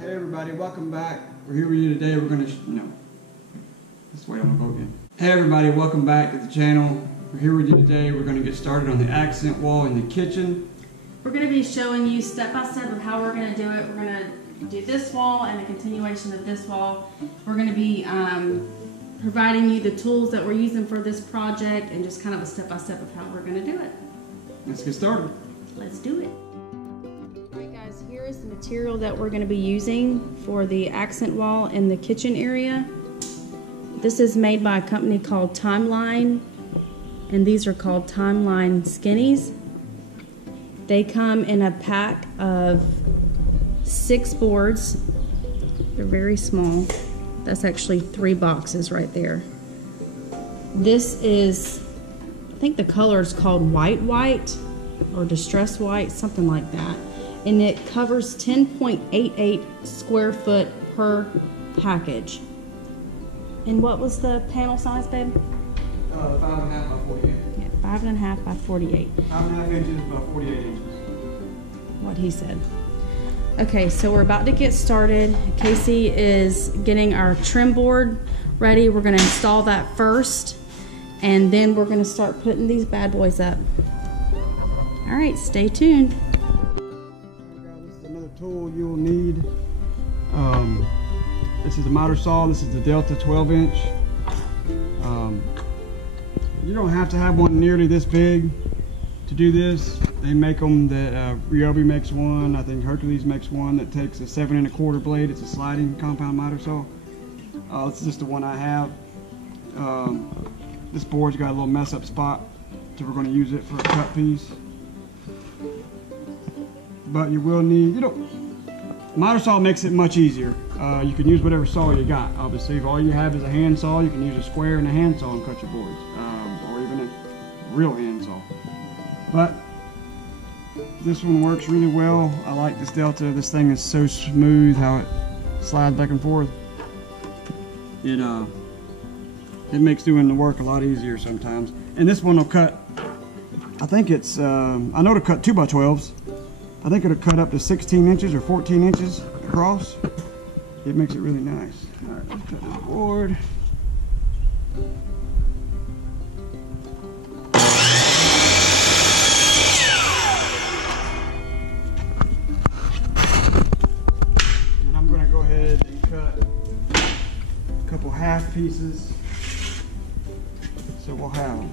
Hey everybody, welcome back. We're here with you today. We're going to, let's wait on the boat again. Hey everybody, welcome back to the channel. We're here with you today. We're going to get started on the accent wall in the kitchen. We're going to be showing you step by step of how we're going to do it. We're going to do this wall and a continuation of this wall. We're going to be providing you the tools that we're using for this project and just kind of a step by step of how we're going to do it. Let's get started. Let's do it. Alright guys, here is the material that we're going to be using for the accent wall in the kitchen area. This is made by a company called Timeline, and these are called Timeline Skinnies. They come in a pack of 6 boards. They're very small. That's actually 3 boxes right there. This is, I think the color is called white or distress white, something like that. And it covers 10.88 square foot per package. And what was the panel size, babe? 5.5 by 48. Yeah, 5.5 by 48. 5.5 inches by 48 inches. What he said. Okay, so we're about to get started. Casey is getting our trim board ready. We're going to install that first, and then we're going to start putting these bad boys up. All right, stay tuned. This is another tool you'll need. This is a miter saw. This is the Delta 12-inch. You don't have to have one nearly this big to do this. They make them that Ryobi makes one. I think Hercules makes one that takes a 7 1/4 blade. It's a sliding compound miter saw. This is just the one I have. This board's got a little mess up spot, so we're going to use it for a cut piece. But you will need, miter saw makes it much easier. You can use whatever saw you got. Obviously, if all you have is a hand saw, you can use a square and a hand saw and cut your boards, or even a real hand saw. But this one works really well. I like this Delta. This thing is so smooth how it slides back and forth. It makes doing the work a lot easier sometimes. And this one will cut, I think it's, I know to cut 2x12s. I think it'll cut up to 16 inches or 14 inches across. It makes it really nice. All right, let's cut the board. And I'm going to go ahead and cut a couple half pieces, so we'll have them.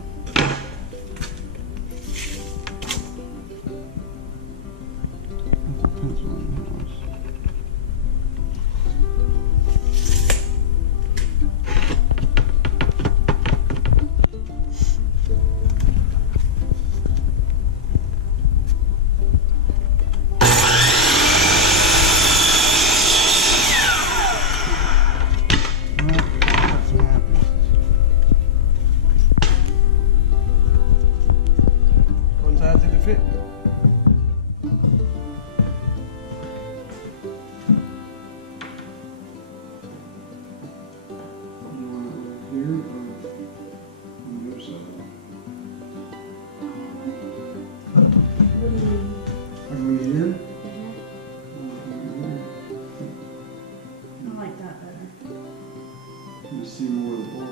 Fit. I like that better. You see more of the board.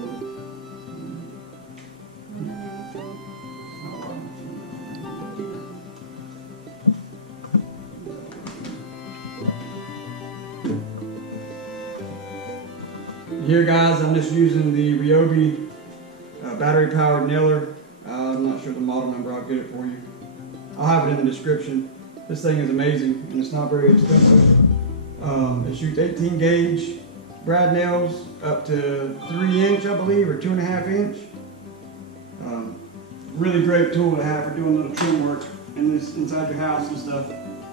Here guys, I'm just using the Ryobi battery powered nailer. I'm not sure the model number, I'll get it for you. I'll have it in the description. This thing is amazing and it's not very expensive. It shoots 18 gauge brad nails up to 3 inch, I believe, or 2.5 inch. Really great tool to have for doing little trim work inside your house and stuff.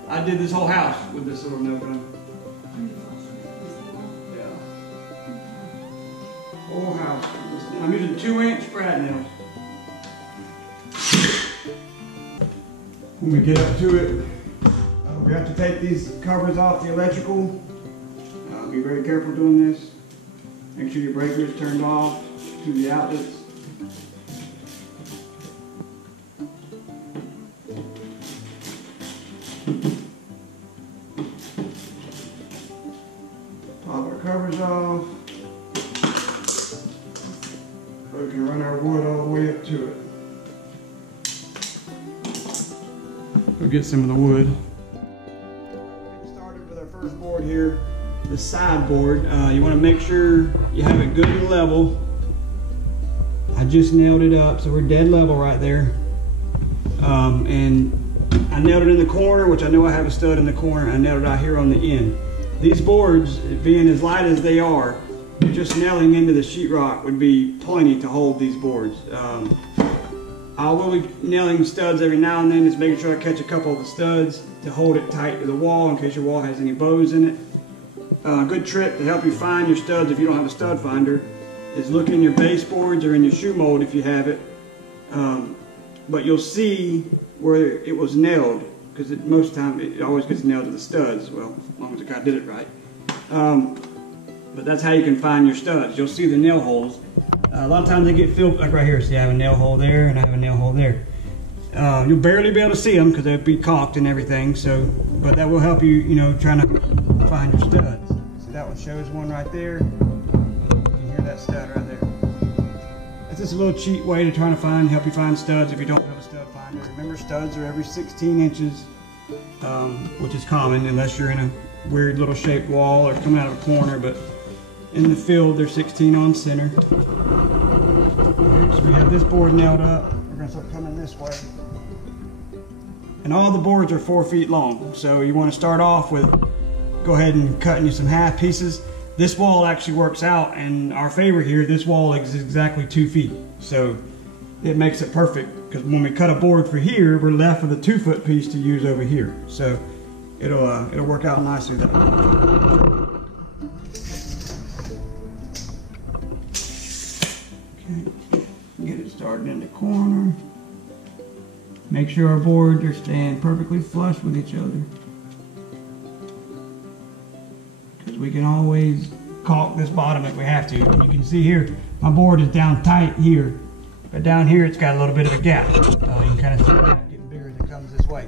I did this whole house with this little nail gun. Whole house. I'm using 2-inch brad nails. When we get up to it, we have to take these covers off the electrical. Be very careful doing this. Make sure your breaker is turned off to the outlets. covers off. So we can run our wood all the way up to it. Go get some of the wood. Get started with our first board here, the side board. You want to make sure you have it good and level. I just nailed it up, so we're dead level right there. And I nailed it in the corner, which I know I have a stud in the corner. I nailed it out here on the end. These boards, being as light as they are, just nailing into the sheetrock would be plenty to hold these boards. I will be nailing studs every now and then, just making sure I catch a couple of the studs to hold it tight to the wall in case your wall has any bows in it. A good trick to help you find your studs if you don't have a stud finder is look in your baseboards or in your shoe mold if you have it. But you'll see where it was nailed, because most of the time it always gets nailed to the studs, well, as long as the guy did it right. But that's how you can find your studs. You'll see the nail holes. A lot of times they get filled, like right here. See, I have a nail hole there and I have a nail hole there. You'll barely be able to see them because they'll be caulked and everything. So, but that will help you, you know, trying to find your studs. See, that one shows one right there. You can hear that stud right there. It's just a little cheat way to try to help you find studs if you don't have a stud finder. Remember, studs are every 16 inches, which is common unless you're in a weird little shaped wall or coming out of a corner. But in the field, they're 16 on center. So we have this board nailed up. We're going to start coming this way. And all the boards are 4 feet long. So you want to start off with, go ahead and cutting you some half pieces. This wall actually works out in our favor here. This wall is exactly 2 feet. So it makes it perfect, because when we cut a board for here, we're left with a 2-foot piece to use over here. So it'll work out nicely that way. Get it started in the corner. Make sure our boards are staying perfectly flush with each other, because we can always caulk this bottom if we have to. You can see here, my board is down tight here, but down here it's got a little bit of a gap. You can kind of see that getting bigger as it comes this way.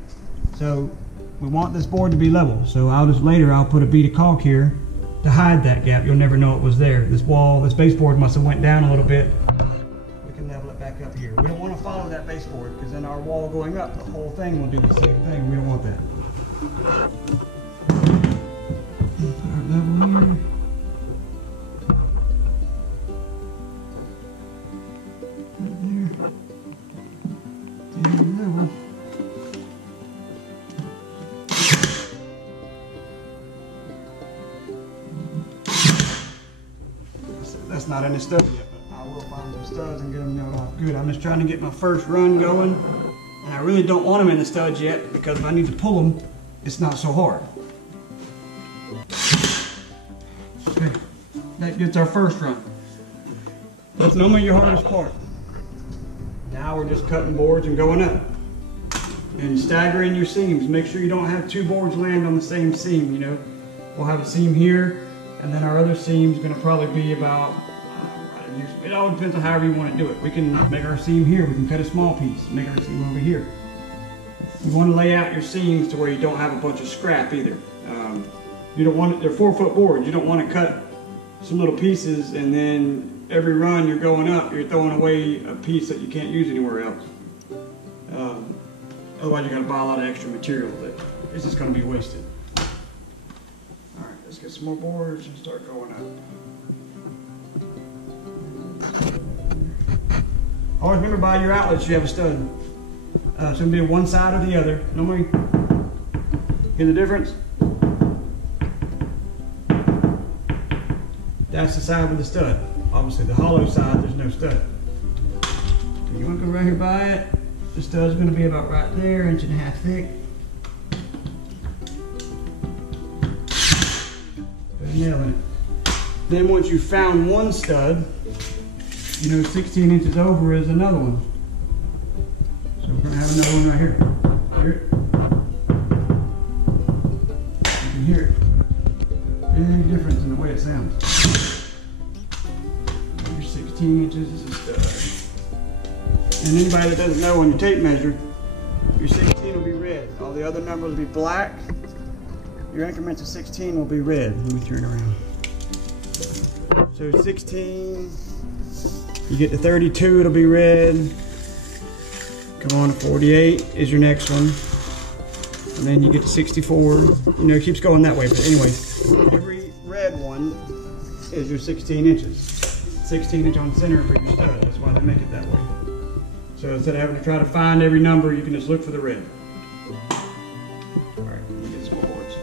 So we want this board to be level. So I'll put a bead of caulk here to hide that gap. You'll never know it was there. This baseboard must have went down a little bit. Back up here. We don't want to follow that baseboard, because then our wall going up, the whole thing will do the same thing. We don't want that. Put our level here. Right there. And level. That's not any stuff yet. We'll find some studs and get them nailed off good. I'm just trying to get my first run going, and I really don't want them in the studs yet, because if I need to pull them, it's not so hard. Okay, that gets our first run. That's normally your hardest part. Now we're just cutting boards and going up and staggering your seams. Make sure you don't have 2 boards land on the same seam. You know, we'll have a seam here, and then our other seam is going to probably be about, it all depends on however you want to do it. We can make our seam here. We can cut a small piece, make our seam over here. You want to lay out your seams to where you don't have a bunch of scrap either. You don't want it, they're 4-foot boards. You don't want to cut some little pieces and then every run you're going up, you're throwing away a piece that you can't use anywhere else. Otherwise, you're going to buy a lot of extra material that it's just going to be wasted. All right, let's get some more boards and start going up. Always remember, by your outlets you have a stud. It's going to be on one side or the other. Normally, hear the difference? That's the side with the stud. Obviously, the hollow side, there's no stud. So you want to go right here by it. The stud's going to be about right there, 1.5 inches thick. Put a nail in it. Then once you've found one stud, you know 16 inches over is another one. So we're going to have another one right here. Hear it? You can hear it. Big difference in the way it sounds. Your 16 inches is a stud. And anybody that doesn't know, on your tape measure, your 16 will be red. All the other numbers will be black. Your increments of 16 will be red. Let me turn it around. So 16, you get to 32, it'll be red. Come on to 48 is your next one. And then you get to 64. You know, it keeps going that way. But anyway, every red one is your 16 inches. 16 inch on center for your stud. That's why they make it that way. So instead of having to try to find every number, you can just look for the red. All right, let me get some boards.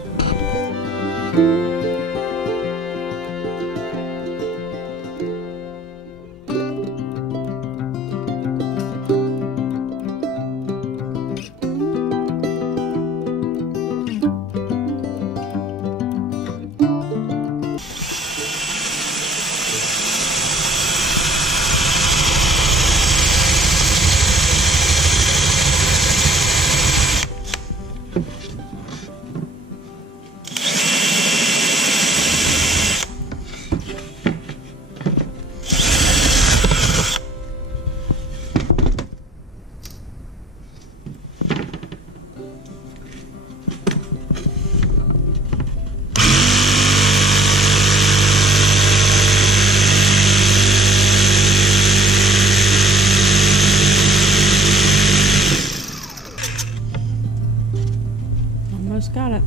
Got it.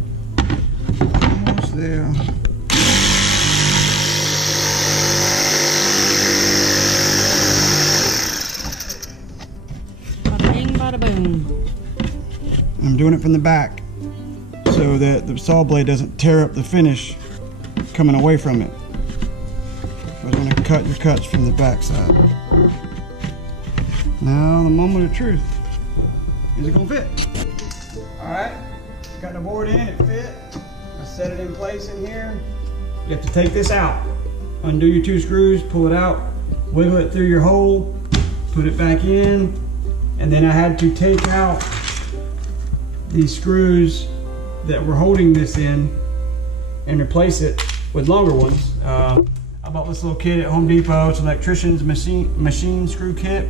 Almost there. Bada bing, bada boom. I'm doing it from the back so that the saw blade doesn't tear up the finish coming away from it. I was going to cut your cuts from the back side. Now the moment of truth. Is it going to fit? Alright. Got the board in, it fit. I set it in place in here. You have to take this out. Undo your 2 screws, pull it out, wiggle it through your hole, put it back in, and then I had to take out these screws that were holding this in and replace it with longer ones. I bought this little kit at Home Depot. It's an electrician's machine screw kit.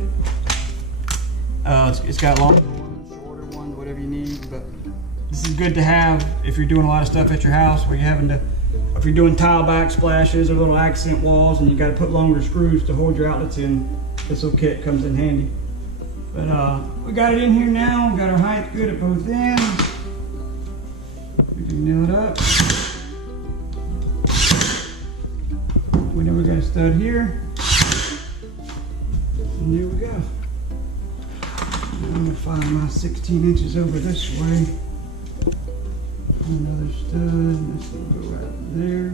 It's got longer ones, shorter ones, whatever you need. But this is good to have if you're doing a lot of stuff at your house where you're having to, if you're doing tile backsplashes or little accent walls and you got to put longer screws to hold your outlets in. This little kit comes in handy. But we got it in here now. We got our height good at both ends. We can nail it up. We know we got a stud here. And here we go. Now I'm gonna find my 16 inches over this way. Another stud. This will go right there.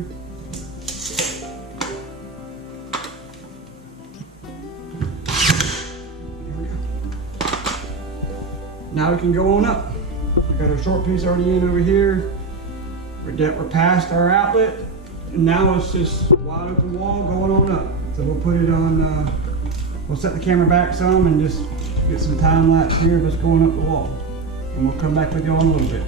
Now we can go on up. We got our short piece already in over here. We're past our outlet, and now it's just wide open wall going on up. So we'll put it on. We'll set the camera back some and just get some time lapse here of us going up the wall, and we'll come back with you all in a little bit.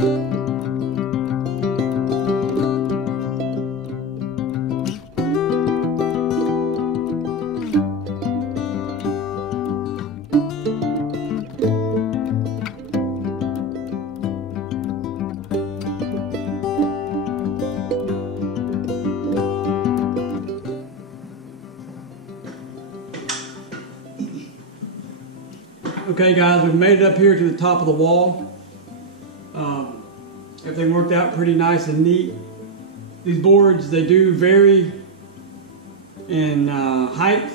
Okay guys, we've made it up here to the top of the wall. Everything worked out pretty nice and neat. These boards, they do vary in height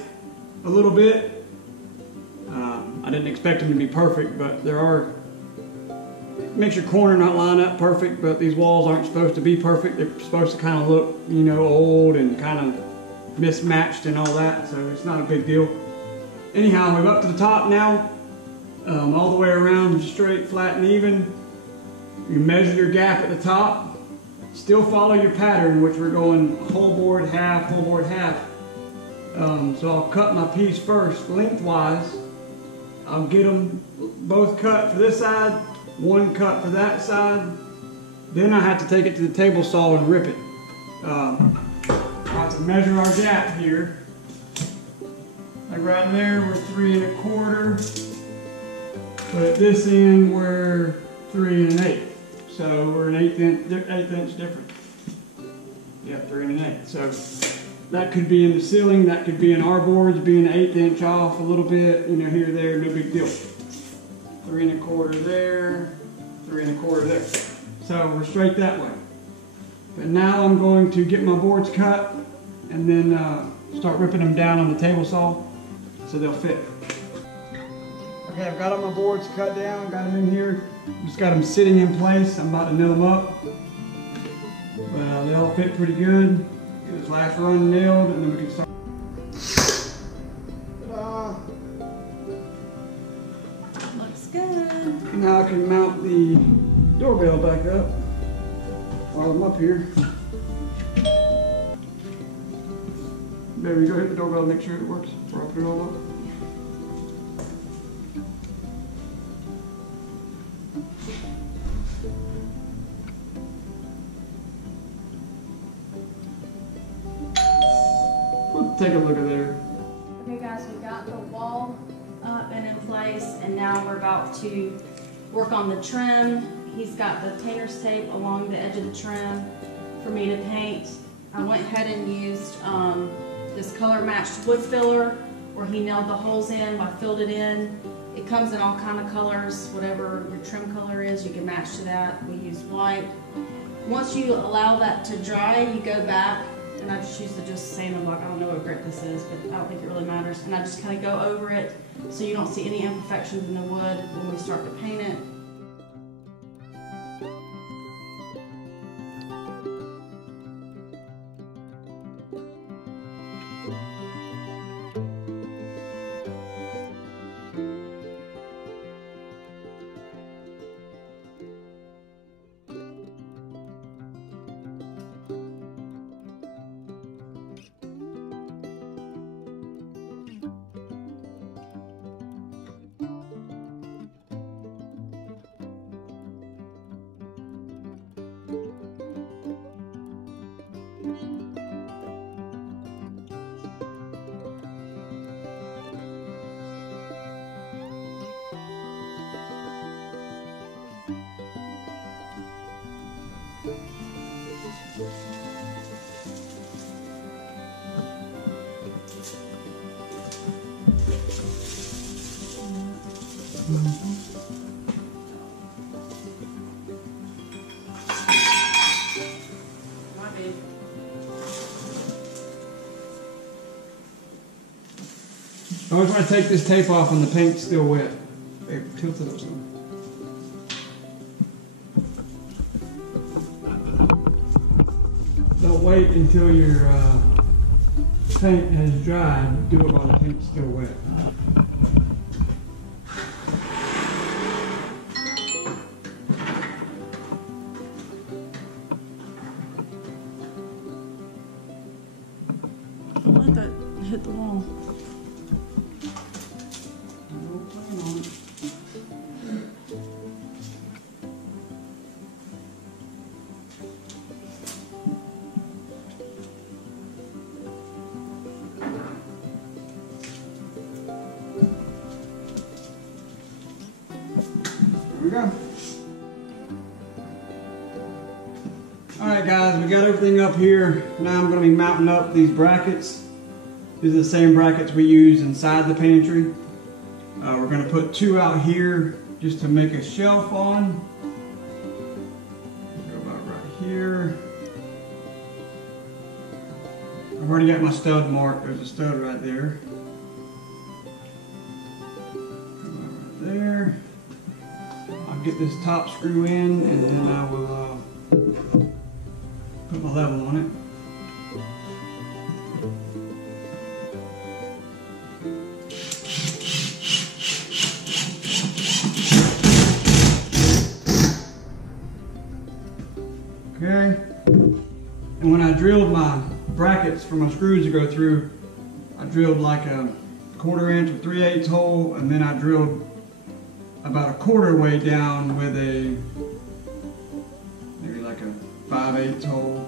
a little bit. I didn't expect them to be perfect, but it makes your corner not line up perfect, but these walls aren't supposed to be perfect. They're supposed to kind of look, you know, old and kind of mismatched and all that, so it's not a big deal. Anyhow, we're up to the top now. All the way around, straight, flat, and even. You measure your gap at the top. Still follow your pattern, which we're going whole board, half, whole board, half. So I'll cut my piece first, lengthwise. I'll get them both cut for this side, one cut for that side. Then I have to take it to the table saw and rip it. I have to measure our gap here. Like right there, we're 3 1/4. But at this end, we're 3 1/8. So we're an eighth inch different. Yeah, 3 1/8. So that could be in the ceiling, that could be in our boards, being 1/8 inch off a little bit, you know, here, there, no big deal. 3 1/4 there, 3 1/4 there. So we're straight that way. But now I'm going to get my boards cut and then start ripping them down on the table saw so they'll fit. Okay, I've got all my boards cut down, got them in here. Just got them sitting in place. I'm about to nail them up. But they all fit pretty good. Get this last run nailed and then we can start. Ta-da! Looks good. Now I can mount the doorbell back up while I'm up here. There we go, hit the doorbell to make sure it works before I put it all up. Take a look at there. Okay guys, we got the wall up and in place, and now we're about to work on the trim. He's got the painter's tape along the edge of the trim for me to paint. I went ahead and used this color matched wood filler where he nailed the holes in. I filled it in. It comes in all kind of colors. Whatever your trim color is, you can match to that. We use white. Once you allow that to dry, you go back, and I just use the sandal block. I don't know what grit this is, but I don't think it really matters. And I just kind of go over it so you don't see any imperfections in the wood when we start to paint it. I always want to take this tape off when the paint's still wet. Hey, tilt it up some. Don't wait until your paint has dried. Do it while the paint's still wet. Don't let that hit the wall. There we go. Alright guys, we got everything up here. Now I'm going to be mounting up these brackets. These are the same brackets we use inside the pantry. We're going to put 2 out here just to make a shelf on. Go about right here. I've already got my stud marked. There's a stud right there. Go about right there. I'll get this top screw in and then I will put my level on it. Okay, and when I drilled my brackets for my screws to go through, I drilled like a 1/4 inch or 3/8 hole, and then I drilled about a 1/4 way down with a maybe like a 5/8 hole,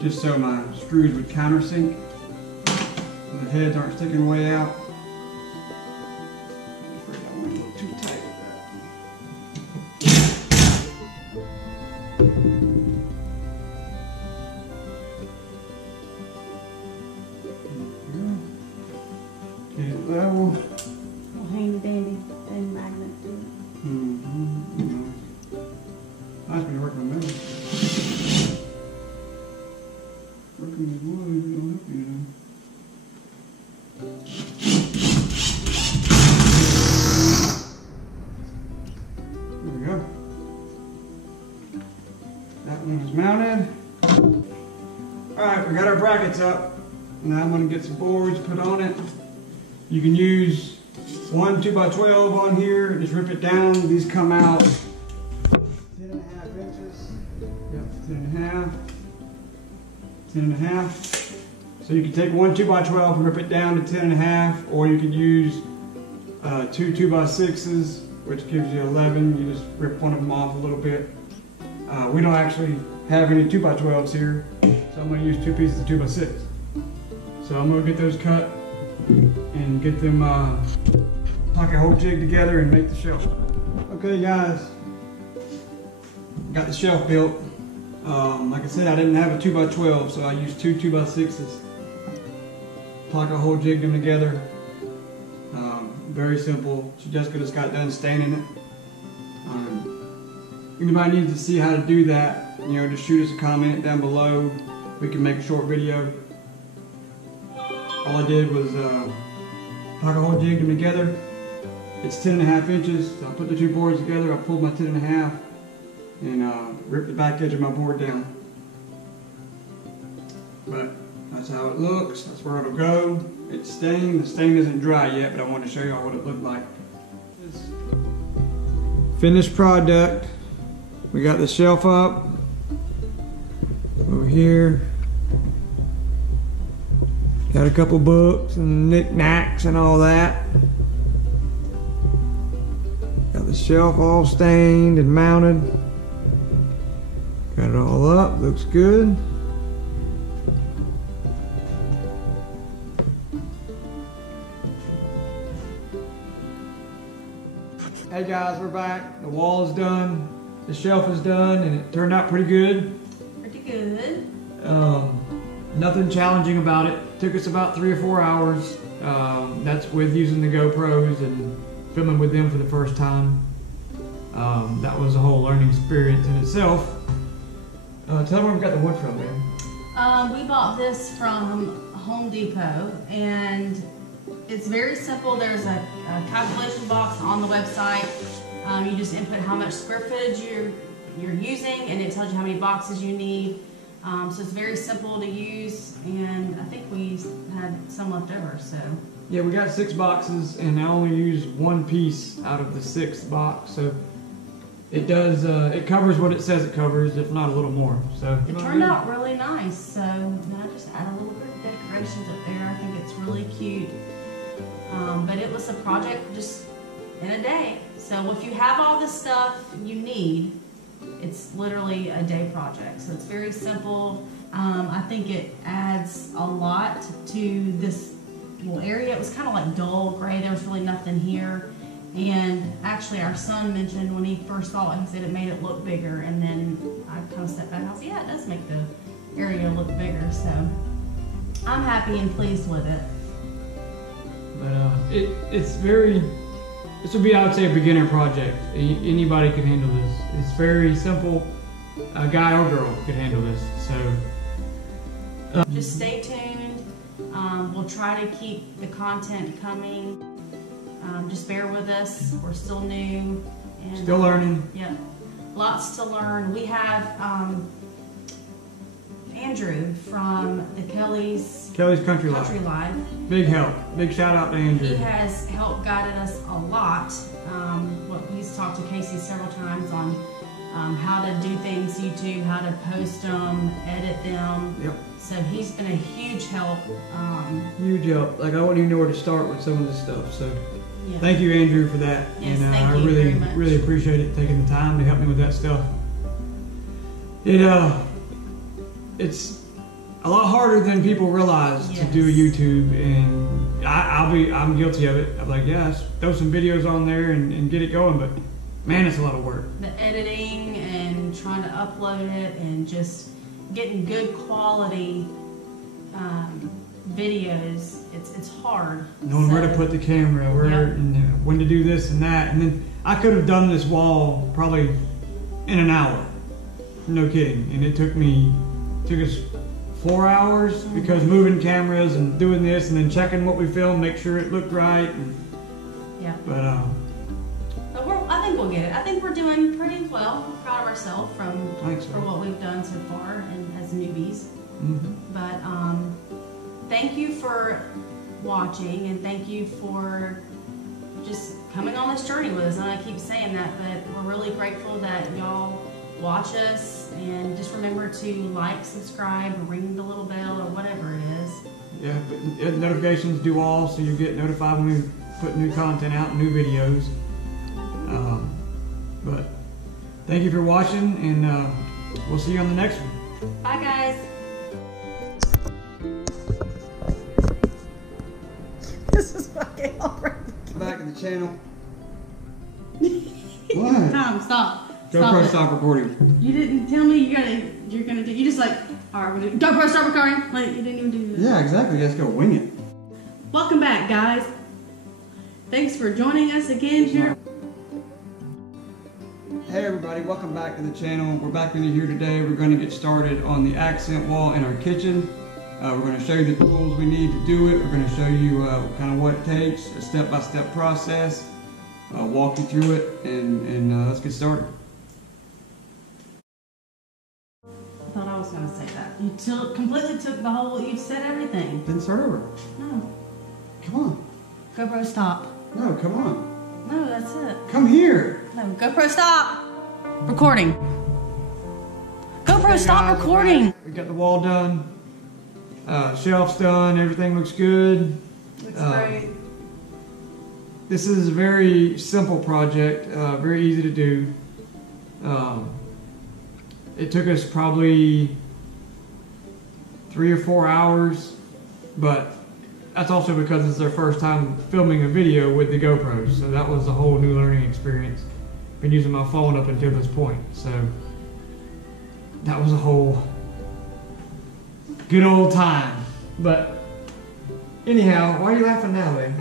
just so my screws would countersink, so the heads aren't sticking way out. I'm afraid I went a little too tight with that. Get it level. We'll hang the dandy magnet to it. Nice when you're working on metal. Working with wood will help you, There we go. That one is mounted. Alright, we got our brackets up. Now I'm going to get some boards put on it. You can use one 2x12 on here, just rip it down. These come out 10.5 inches. Yep, 10.5. So you can take one 2x12 and rip it down to 10.5, or you could use 2 2x6s, which gives you 11. You just rip one of them off a little bit. We don't actually have any 2x12s here, so I'm going to use 2 pieces of 2x6. So I'm going to get those cut and get them pocket hole jig together and make the shelf. Okay guys, got the shelf built. Like I said, I didn't have a 2x12, so I used 2 2x6s. Pocket hole jigged them together. Very simple. Jessica just got done staining it. Anybody needs to see how to do that, you know, just shoot us a comment down below. We can make a short video. All I did was pocket hole jigged them together. It's 10.5 inches, so I put the 2 boards together, I pulled my 10.5 and ripped the back edge of my board down. But that's how it looks, that's where it'll go. It's stained, the stain isn't dry yet, but I wanted to show y'all what it looked like. Finished product. We got the shelf up over here. Got a couple books and knickknacks and all that. Got the shelf all stained and mounted. Got it all up, looks good. Hey guys, we're back. The wall is done. The shelf is done, and it turned out pretty good. Pretty good. Nothing challenging about it. Took us about 3 or 4 hours. That's with using the GoPros and filming with them for the first time. That was a whole learning experience in itself. Tell them where we got the wood from, man. We bought this from Home Depot, and it's very simple. There's a calculation box on the website. You just input how much square footage you're using, and it tells you how many boxes you need. So it's very simple to use, and I think we had some left over, so. Yeah, we got 6 boxes, and I only used 1 piece out of the 6th box, so it does, it covers what it says it covers, if not a little more. So it turned out really nice, so then I just add a little bit of decorations up there. I think it's really cute. But it was a project just in a day. So if you have all the stuff you need, it's literally a day project. So it's very simple. I think it adds a lot to this little area. It was kind of like dull gray. There was really nothing here. And actually our son mentioned when he first saw it, he said it made it look bigger. And then I kind of stepped back and I said, yeah, it does make the area look bigger. So I'm happy and pleased with it. But it's very, this would be, I would say, a beginner project. Anybody can handle this. It's very simple. A guy or girl could handle this. So just stay tuned. We'll try to keep the content coming. Just bear with us. We're still new. And, still learning. Yep. Lots to learn. We have Andrew from the Kelly's Country Life. Big help. Big shout out to Andrew. He has helped guided us a lot. He's talked to Casey several times on how to do things YouTube, how to post them, edit them. Yep. So he's been a huge help. Huge help. Like I wouldn't even know where to start with some of this stuff. So Yeah. thank you, Andrew, for that. Yes, and thank I you really, very much. really appreciate it taking the time to help me with that stuff. It's a lot harder than people realize to do a YouTube, and I'm guilty of it. I'm like, yes, throw some videos on there and get it going, but man, it's a lot of work. The editing and trying to upload it and just getting good quality videos, it's hard. Knowing where to put the camera, and when to do this and that, and then I could have done this wall probably in an hour, no kidding, and it took us 4 hours because moving cameras and doing this and then checking what we filmed, make sure it looked right. And, yeah. But I think we'll get it. I think we're doing pretty well. We're proud of ourselves for what we've done so far and as newbies. Mm-hmm. But thank you for watching, and thank you for just coming on this journey with us. And I keep saying that, but we're really grateful that y'all watch us, and just remember to like, subscribe, or ring the little bell, or whatever it is. Yeah, but notifications do all, so you get notified when we put new content out, new videos. But thank you for watching, and we'll see you on the next one. Bye, guys. This is fucking alright. Back to the channel. What? Tom, stop. GoPro, stop recording. You didn't tell me you're gonna do. You just like, all right, GoPro, stop recording. Like you didn't even do that. Yeah, exactly. Let's go wing it. Welcome back, guys. Thanks for joining us again here. Hey everybody, welcome back to the channel. We're back with you here today. We're going to get started on the accent wall in our kitchen. We're going to show you the tools we need to do it. We're going to show you kind of what it takes, a step-by-step process. Walk you through it, and let's get started. I thought I was going to say that. You completely took the whole. You said everything. Then start over. No. Come on. GoPro, stop. No, come on. No, that's it. Come here. No, GoPro, stop. Recording. GoPro, Hey stop guys, recording. We got the wall done. Shelf's done. Everything looks good. Looks great. This is a very simple project, very easy to do. It took us probably 3 or 4 hours, but that's also because it's our first time filming a video with the GoPro, so that was a whole new learning experience. Been using my phone up until this point, so that was a whole good old time. But anyhow, why are you laughing now, man?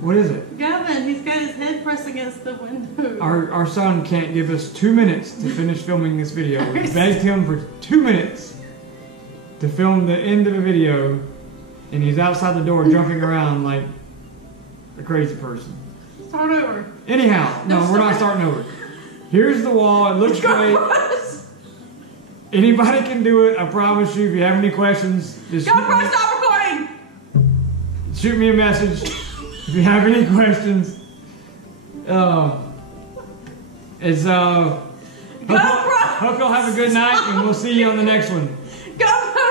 What is it? Gavin, he's got his head pressed against the window. Our son can't give us 2 minutes to finish filming this video. We begged him for 2 minutes to film the end of the video, and he's outside the door jumping around like a crazy person. Start over. Anyhow, no, we're not starting over. Here's the wall. It looks great. Anybody can do it. I promise you. If you have any questions, just GoPro, stop recording. shoot me a message. If you have any questions, GoPro. Hope y'all have a good night, and we'll see you on the next one. GoPro.